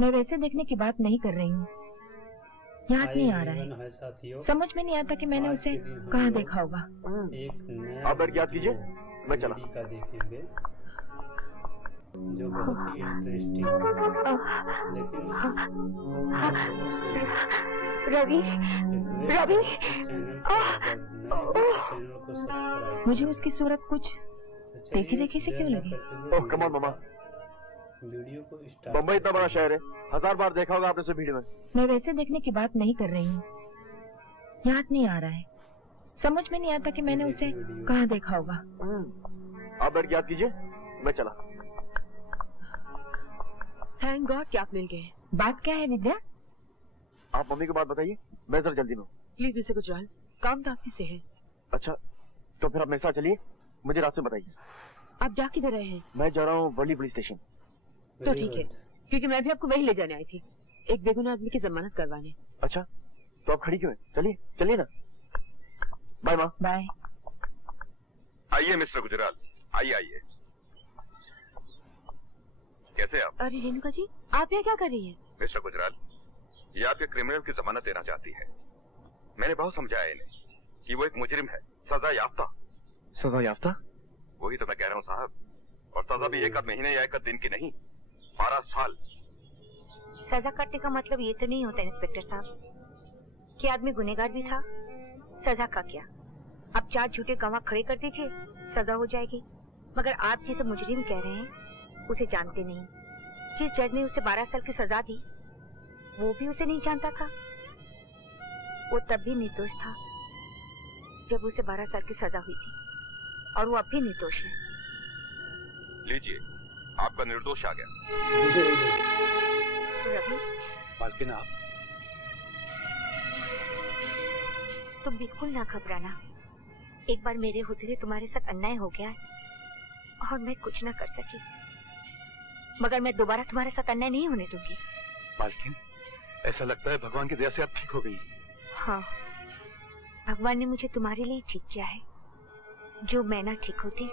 मैं वैसे देखने की बात नहीं कर रही हूँ, याद नहीं आ रहा है। समझ में नहीं आता कि मैंने उसे कहाँ देखा होगा। आप याद कीजिए, मैं चला। का देखेंगे जो बहुत ही इंटरेस्टिंग है, लेकिन रवि, रवि, चैनल को सब्सक्राइब। मुझे उसकी सूरत कुछ देखी देखी से क्यों लगी? ओह कम ऑन मामा, वीडियो को स्टार्ट। बम्बई इतना बड़ा शहर है, 1000 बार देखा होगा आपने इसे वीडियो में। मैं वैसे देखने की बात नहीं कर रही हूँ, याद नहीं आ रहा है। समझ में नहीं आता कि मैंने उसे कहाँ देखा होगा। आप बैठ के याद कीजिए, मैं चला। थैंक गॉड कि आप मिल गए। बात क्या है विद्या? आप मम्मी को बात बताइए, मैं जरा जल्दी में। प्लीज मिस्टर गुजराल, काम काफी से है। अच्छा तो फिर आप मेरे साथ चलिए, मुझे रास्ते बताइए। आप जा किधर रहे हैं? मैं जा रहा हूँ वर्ली पुलिस स्टेशन। तो ठीक है, क्योंकि मैं भी आपको वही ले जाने आई थी, एक बेगुनाह आदमी की जमानत करवाने। अच्छा तो आप खड़ी क्यों हैं? चलिए चलिए ना। बाय माँ। बाय। आइए मिस्टर गुजराल, आइए आइए। कैसे आप? अरे रेणुका जी, आप यहाँ क्या कर रही हैं? मिस्टर गुजराल, ये आपके क्रिमिनल की जमानत देना चाहती है। मैंने बहुत समझाया इन्हें कि वो एक मुजरिम है, सजा याफ्ता। सजा याफ्ता? वही तो मैं कह रहा हूँ साहब, और सजा भी एक आध महीने या एक आध दिन की नहीं, 12 साल। सजा कटने का मतलब ये तो नहीं होता इंस्पेक्टर साहब कि आदमी गुनहगार भी था। सजा का क्या, अब 4 झूठे गवाह खड़े कर दीजिए, सजा हो जाएगी। मगर आप जिसे मुजरिम कह रहे हैं उसे जानते नहीं। जिस जज ने उसे 12 साल की सजा दी वो भी उसे नहीं जानता था। वो तब भी निर्दोष था जब उसे 12 साल की सजा हुई थी, और वो अब भी निर्दोष है। लीजिए, आपका निर्दोष आ गया। रवि, मालकिन आप तुम बिल्कुल ना घबराना। एक बार मेरे होते हुए तुम्हारे साथ अन्याय हो गया और मैं कुछ ना कर सकी, मगर मैं दोबारा तुम्हारे साथ अन्याय नहीं होने दूंगी। मालकिन, ऐसा लगता है भगवान की दया से आप ठीक हो गई। हाँ, भगवान ने मुझे तुम्हारे लिए ठीक किया है। जो मैं ना ठीक होती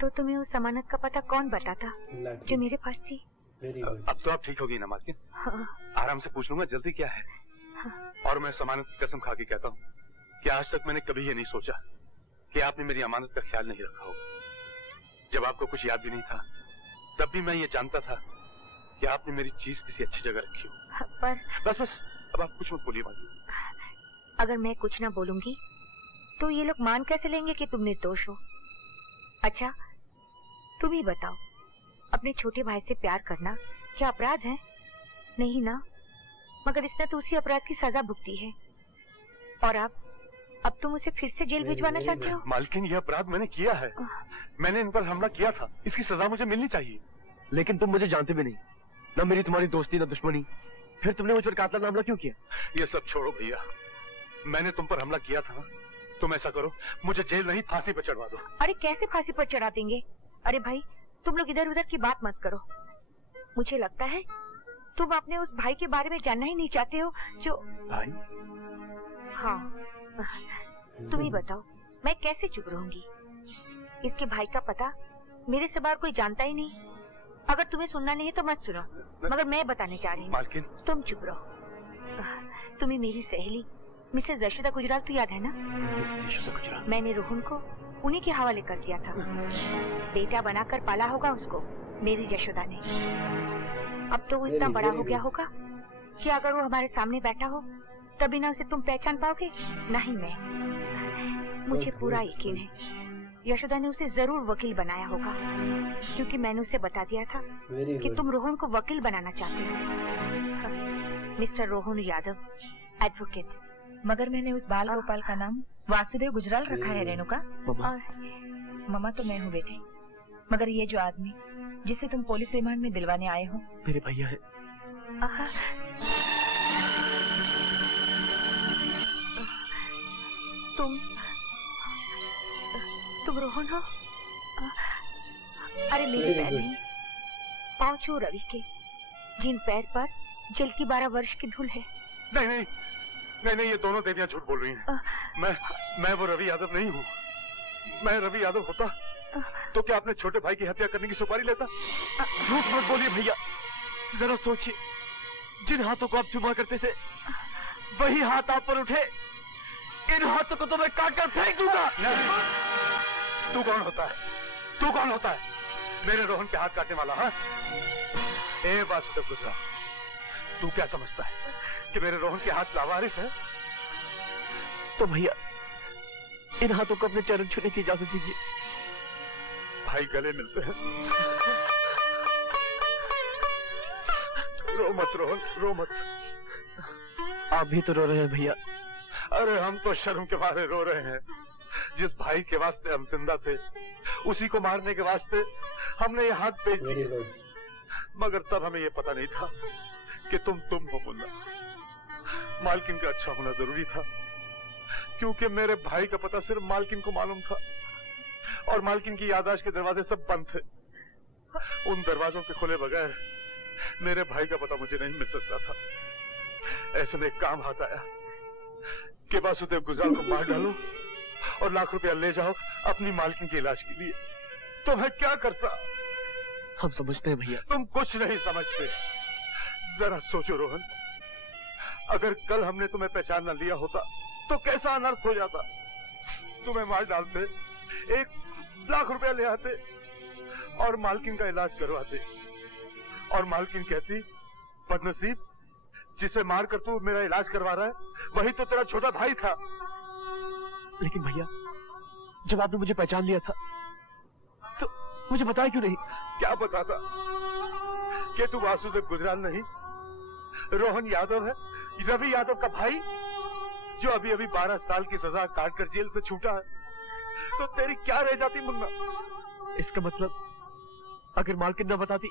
तो तुम्हें उस जमानत का पता कौन बताता जो मेरे पास थी। अब तो आप ठीक होगी ना मालकिन? हाँ। आराम से पूछ लूंगा, जल्दी क्या है? हाँ। और मैं जमानत की कसम खा के कहता हूँ कि आज तक मैंने कभी ये नहीं सोचा कि आपने मेरी अमानत का ख्याल नहीं रखा होगा। जब आपको कुछ याद भी नहीं था तब भी मैं ये जानता था कि आपने मेरी चीज किसी अच्छी जगह रखी हो। पर बस बस, अब आप कुछ मत बोलिए मालकिन। अगर मैं कुछ ना बोलूंगी तो ये लोग मान कैसे लेंगे कि तुम निर्दोष हो? अच्छा तुम ही बताओ, अपने छोटे भाई से प्यार करना क्या अपराध है? नहीं ना, मगर इसने तो उसी अपराध की सजा भुगती है, और अब तुम उसे फिर से जेल भिजवाना चाहते हो? मालकिन, यह अपराध मैंने किया है। मैंने इन पर हमला किया था, इसकी सजा मुझे मिलनी चाहिए। लेकिन तुम मुझे जानते भी नहीं, ना मेरी तुम्हारी दोस्ती ना दुश्मनी, फिर तुमने मुझ पर कातिलाना हमला क्यों किया? ये सब छोड़ो भैया, मैंने तुम पर हमला किया था ना, तुम ऐसा करो मुझे जेल नहीं फांसी पर चढ़वा दो। अरे कैसे फांसी पर चढ़ा देंगे? अरे भाई तुम लोग इधर उधर की बात मत करो। मुझे लगता है तुम अपने उस भाई के बारे में जानना ही नहीं चाहते हो जो भाई। हाँ, तुम ही बताओ मैं कैसे चुप रहूंगी? इसके भाई का पता मेरे सिवा कोई जानता ही नहीं। अगर तुम्हें सुनना नहीं है तो मत सुनो, मगर मैं बताने चाह रही हूँ। मालकिन, तुम चुप रहो। तुम्हें मेरी सहेली मिसेस यशोदा गुजराल तो याद है ना? मैंने रोहन को उन्हीं के हवाले कर दिया था। बेटा बनाकर पाला होगा उसको मेरी यशोदा ने। अब तो वो इतना बड़ा हो गया होगा कि अगर वो हमारे सामने बैठा हो तभी ना उसे तुम पहचान पाओगे, ना ही मैं। मुझे पूरा यकीन है यशोदा ने उसे जरूर वकील बनाया होगा, क्योंकि मैंने उसे बता दिया था कि तुम रोहन को वकील बनाना चाहते हो। Mister Rohan Yadav, advocate. मगर मैंने उस बाल गोपाल का नाम वासुदेव गुजराल रखा है रेणुका। और मम्मा तो मैं हूँ बेटे, मगर ये जो आदमी जिसे तुम पुलिस रिमांड में दिलवाने आए हो मेरे भैया है। तुम रोहन हो? अरे मेरे पैर नहीं, पाँव छू रवि के, जिन पैर पर जल की 12 वर्ष की धूल है। नहीं नहीं नहीं नहीं, ये दोनों देवियां झूठ बोल रही हैं। मैं वो रवि यादव नहीं हूँ। मैं रवि यादव होता तो क्या अपने छोटे भाई की हत्या करने की सुपारी लेता? झूठ मत बोलिए भैया, जरा सोचिए, जिन हाथों को आप चुमा करते थे वही हाथ आप पर उठे। इन हाथों को तो मैं काट कर फेंक दूंगा। नहीं। तू कौन होता है? तू कौन होता है मेरे रोहन के हाथ काटने वाला? हाँ, ए वासुदेव गुजराल, तू क्या समझता है कि मेरे रोहन के हाथ लावारिस है? तो भैया इन हाथों को अपने चरण छूने की इजाजत दीजिए। भाई गले मिलते हैं। रो मत रोहन, रो मत। आप भी तो रो रहे हैं भैया। अरे हम तो शर्म के मारे रो रहे हैं। जिस भाई के वास्ते हम जिंदा थे उसी को मारने के वास्ते हमने ये हाथ बेच दिए। मगर तब हमें ये पता नहीं था कि तुम हो मुन्ना। मालकिन का अच्छा होना जरूरी था, क्योंकि मेरे भाई का पता सिर्फ मालकिन को मालूम था और मालकिन की याददाश्त के दरवाजे सब बंद थे। उन दरवाजों के खुले बगैर मेरे भाई का पता मुझे नहीं मिल सकता था। ऐसे में एक काम हाथ आया कि वासुदेव गुजराल को मार डालो और लाख रुपया ले जाओ अपनी मालकिन के इलाज के लिए। तो मैं क्या करता? हम समझते हैं भैया। तुम कुछ नहीं समझते। जरा सोचो रोहन, अगर कल हमने तुम्हें पहचान न लिया होता तो कैसा अनर्थ हो जाता। तुम्हें मार डालते, 1 लाख रुपया ले आते और मालकिन का इलाज करवाते, और मालकिन कहती, बदनसीब, जिसे मारकर तू मेरा इलाज करवा रहा है वही तो तेरा छोटा भाई था। लेकिन भैया जब आपने मुझे पहचान लिया था तो मुझे बताया क्यों नहीं? क्या बताता कि तू वासुदेव गुजराल नहीं, रोहन यादव है, रवि यादव का भाई, जो अभी अभी 12 साल की सजा काटकर जेल से छूटा है। तो तेरी क्या रह जाती मुन्ना? इसका मतलब अगर मालकिन न बताती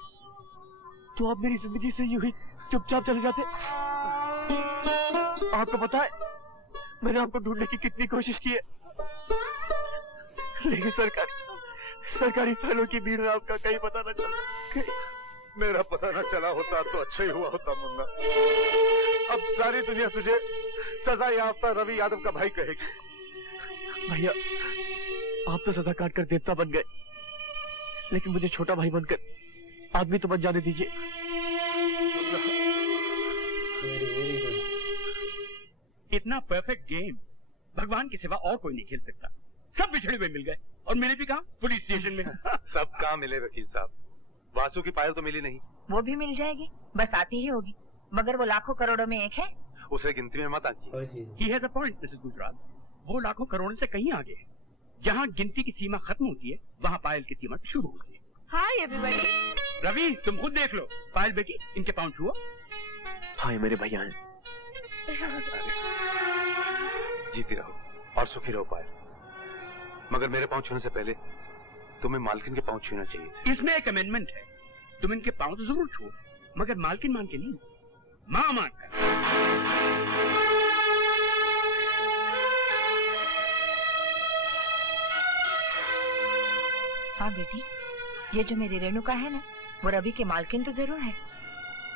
तो आप मेरी जिंदगी से यूं ही चुपचाप चले जाते। आपको पता है मैंने आपको ढूंढने की कितनी कोशिश की है, लेकिन सरकारी फाइलों की भीड़ में आपका कहीं पता न चला। मेरा पता न चला होता तो अच्छा ही हुआ होता मुन्ना। अब सारी दुनिया तुझे सजा याफ्ता रवि यादव का भाई कहेगी। भैया आप तो सजा काट कर देवता बन गए, लेकिन मुझे छोटा भाई बनकर आदमी तो बन जाने दीजिए। इतना परफेक्ट गेम भगवान के सिवा और कोई नहीं खेल सकता। सब बिछड़े हुए मिल गए और मेरे भी कहा पुलिस स्टेशन में। सब कहाँ मिले वकील साहब? वासु की पायल तो मिली नहीं। वो भी मिल जाएगी, बस आती ही होगी, मगर वो लाखों करोड़ों में एक है। उसे गिनती में मत आती। He has a point, Mrs Gujral. वो लाखों करोड़ों से कहीं आगे है। जहाँ गिनती की सीमा खत्म होती है वहाँ पायल की सीमा शुरू होती है। Hi everybody. रवि तुम खुद देख लो। पायल बेटी इनके पाँव छुओ। हाँ ये मेरे भैया हैं। जीती रहो और सुखी रहो पायल, मगर मेरे पाँव छूने से पहले तुम्हें मालकिन के पाँव छूना चाहिए। इसमें एक अमेंडमेंट है, तुम इनके पाँव तो जरूर छुओ, मगर मालकिन मान के नहीं, माँ मान कर। हाँ बेटी, ये जो मेरी रेणुका है ना, वो रवि के मालकिन तो जरूर है,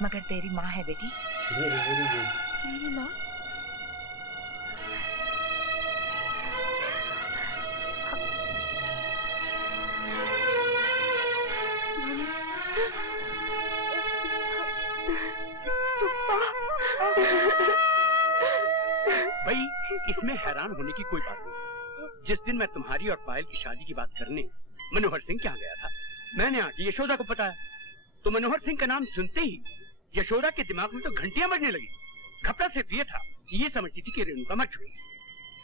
मगर तेरी माँ है बेटी। मेरी माँ? भाई इसमें हैरान होने की कोई बात नहीं। जिस दिन मैं तुम्हारी और पायल की शादी की बात करने मनोहर सिंह के यहाँ गया था, मैंने आके यशोदा को बताया, तो मनोहर सिंह का नाम सुनते ही यशोदा के दिमाग में तो घंटियां बजने लगी। घबरा सिर्फ ये था कि ये समझती थी कि रेणुका मर चुकी।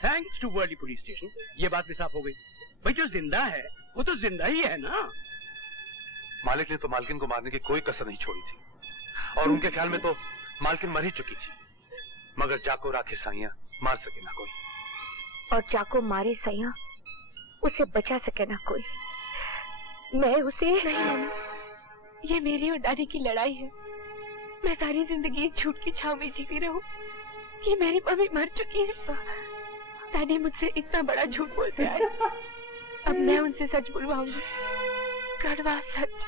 Thanks to Worli police station ये बात भी साफ हो गई। भाई जो जिंदा है वो तो जिंदा ही है ना। मालिक ने तो मालकिन को मारने की कोई कसर नहीं छोड़ी थी, और उनके ख्याल में तो मालकिन मर ही चुकी थी, मगर जाको राखे साइयां मार सके ना कोई। और जाको मारे सैया उसे बचा सके ना कोई। मैं उसे नहीं, ये मेरी और दादी की लड़ाई है। मैं सारी जिंदगी इस झूठ की छाव में जीती रहूं कि मेरी मम्मी मर चुकी है। दादी मुझसे इतना बड़ा झूठ बोलते आए, अब मैं उनसे सच बुलवाऊंगी, कड़वा सच।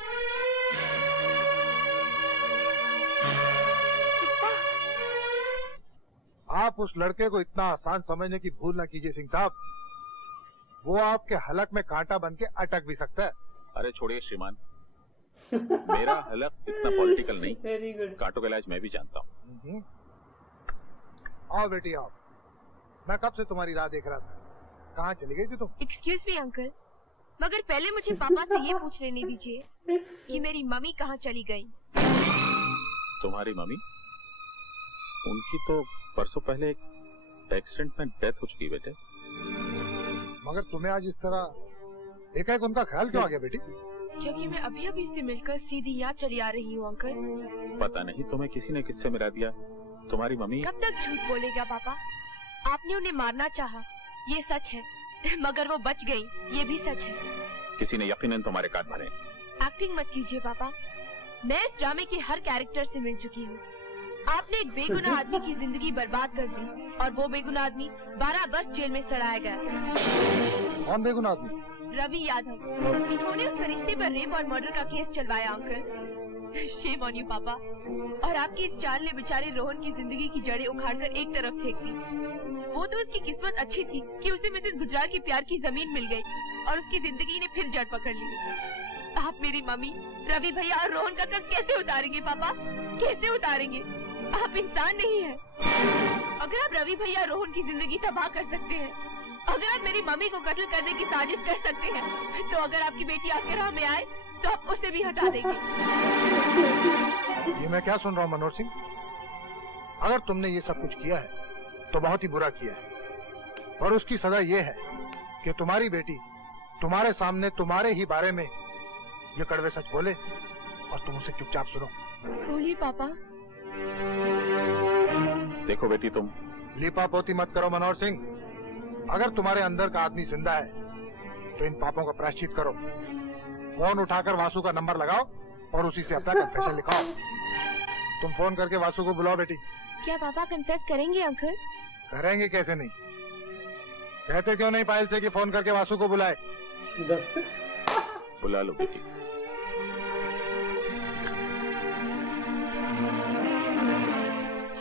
आप उस लड़के को इतना आसान समझने की भूल न कीजिए सिंह साहब, वो आपके हलक में कांटा बन के अटक भी सकता है। अरे छोड़िए श्रीमान, मेरा हलक इतना पॉलिटिकल नहीं। Very good. कांटों का इलाज मैं भी जानता हूँ। आओ बेटी आओ, मैं कब से तुम्हारी राह देख रहा था। कहाँ चली गई थी तुम? एक्सक्यूज मी अंकल, मगर पहले मुझे पापा से ये पूछ लेने दीजिए कि मेरी मम्मी कहाँ चली गई। तुम्हारी मम्मी? उनकी तो परसों पहले एक एक्सीडेंट में डेथ हो चुकी बेटे। मगर तुम्हें आज इस तरह एकाएक उनका ख्याल क्यों आ गया बेटी? क्योंकि मैं अभी अभी से मिलकर सीधी यहाँ चली आ रही हूँ अंकल। पता नहीं तुम्हें किसी ने किससे मिला दिया। तुम्हारी मम्मी कब तक झूठ बोलेगा पापा? आपने उन्हें मारना चाहा, ये सच है, मगर वो बच गई, ये भी सच है। किसी ने यकीनन तुम्हारे कान भरे। एक्टिंग मत कीजिए पापा, मैं इस ड्रामे के हर कैरेक्टर से मिल चुकी हूँ। आपने एक बेगुनाह आदमी की जिंदगी बर्बाद कर दी और वो बेगुनाह आदमी 12 वर्ष जेल में सड़ाया गया। कौन बेगुनाह आदमी? रवि यादव। इन्होंने उस फरिश्ते पर रेप और मर्डर का केस चलवाया uncle. Shame on you papa. और आपकी इस चाल ने बेचारे रोहन की जिंदगी की जड़ें उखाड़कर एक तरफ फेंक दी। वो तो उसकी किस्मत अच्छी थी कि उसे मिसेस गुजराल की प्यार की जमीन मिल गई और उसकी जिंदगी ने फिर जड़ पकड़ ली। आप मेरी मम्मी, रवि भैया और रोहन का कर्ज कैसे उतारेंगे पापा? कैसे उतारेंगे? आप इंसान नहीं है। अगर आप रवि भैया रोहन की जिंदगी तबाह कर सकते हैं, अगर आप मेरी मम्मी को कत्ल करने की साजिश कर सकते हैं, तो अगर आपकी बेटी आपके राह में आए तो आप उसे भी हटा देंगे। ये मैं क्या सुन रहा हूँ मनोहर सिंह? अगर तुमने ये सब कुछ किया है तो बहुत ही बुरा किया है, और उसकी सजा ये है कि तुम्हारी बेटी तुम्हारे सामने तुम्हारे ही बारे में ये कड़वे सच बोले और तुम उसे चुपचाप सुनो। बोलिए पापा। देखो बेटी, तुम लीपापोती मत करो मनोहर सिंह। अगर तुम्हारे अंदर का आदमी जिंदा है तो इन पापों का प्रायश्चित करो। फोन उठाकर वासु का नंबर लगाओ और उसी से अपना कन्फेशन लिखाओ। तुम फोन करके वासु को बुलाओ बेटी। क्या पापा कन्फेस करेंगे अंकल? करेंगे कैसे नहीं? कहते क्यों नहीं पायल से कि फोन करके वासु को बुलाए? बुला लो बेटी।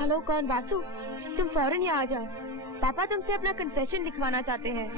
हेलो, कौन? वासु, तुम फौरन यहाँ आ जाओ। पापा तुमसे अपना कन्फेशन लिखवाना चाहते हैं।